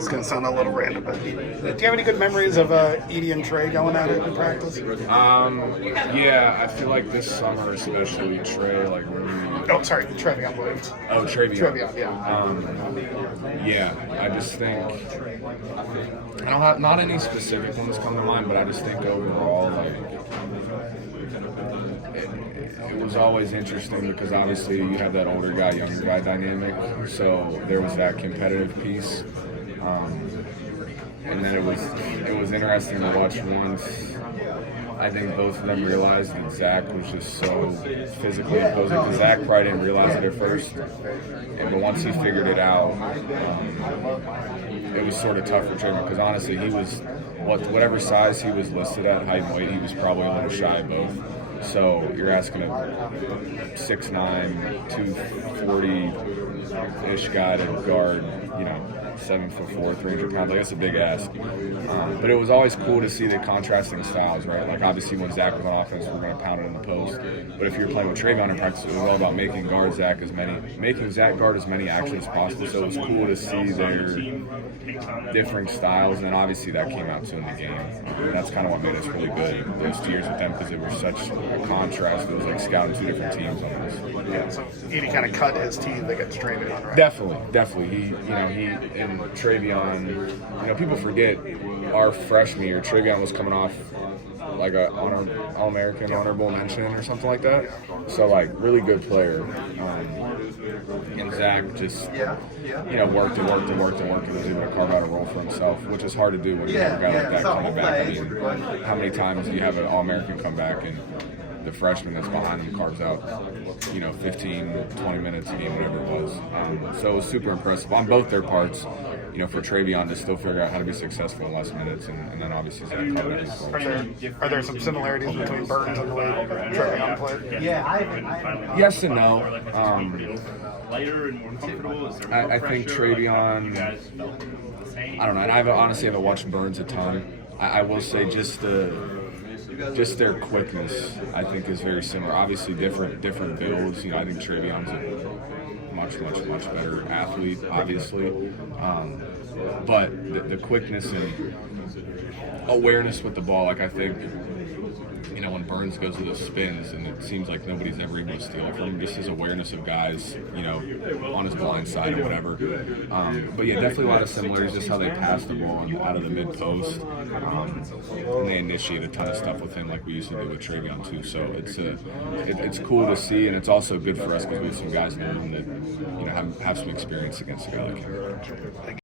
It's going to sound a little random, but do you have any good memories of Edie and Trey going at it in practice? Yeah, I feel like this summer especially, Trey, like when we... Oh, sorry, Trevion Williams. Oh, Trevion. Trevion, yeah. Yeah, I just think I don't have not any specific ones come to mind, but I just think overall, like it was always interesting because obviously you have that older guy, younger guy dynamic, so there was that competitive piece, and then it was interesting to watch once. I think both of them realized that Zach was just so physically imposing. Because Zach probably didn't realize it at first, but once he figured it out, it was sort of tough for Trayvon. Because honestly, he was whatever size he was listed at, height and weight, he was probably a little shy of both. So you're asking a 6'9", 240-ish guy to guard, 7'4", 300 pounds. Like, that's a big ask. But it was always cool to see the contrasting styles, right? Like, obviously, when Zach was on offense, we were going to pound it in the post. But if you're playing with Trayvon in practice, it was all about making Zach guard as many actions as possible. So it was cool to see their differing styles, and then obviously that came out too in the game. And that's kind of what made us really good those 2 years with them, because it was such a contrast. It was like scouting 2 different teams almost. Yeah, so Edie kind of cut his teeth against Trayvon, right? Definitely. He and Trayvon, people forget our freshman year, Trayvon was coming off like a All-American honorable mention or something like that. So like really good player. And Zach just worked and was able to carve out a role for himself, which is hard to do when you have a guy like that coming back. I mean, how many times do you have an All-American come back and the freshman that's behind him carves out, 15, 20 minutes a game, whatever it was. So it was super impressive on both their parts. For Trayvon to still figure out how to be successful in less minutes, and then obviously Zach covered it. Are there some similarities between Burns and the way Trayvon played? Yes and no. I think Trayvon, I don't know, and I honestly haven't watched Burns a ton. I will say just their quickness, I think, is very similar. Obviously, different builds. I think Trayvon's a much better athlete, obviously. But the quickness and awareness with the ball, like I think, when Burns goes to those spins and it seems like nobody's ever able to steal it from him, just his awareness of guys, on his blind side or whatever. But yeah, definitely a lot of similarities, just how they pass the ball out of the mid-post. And they initiate a ton of stuff with him like we used to do with Trayvon too. So it's cool to see, and it's also good for us because we have some guys in the room that have some experience against a guy like him.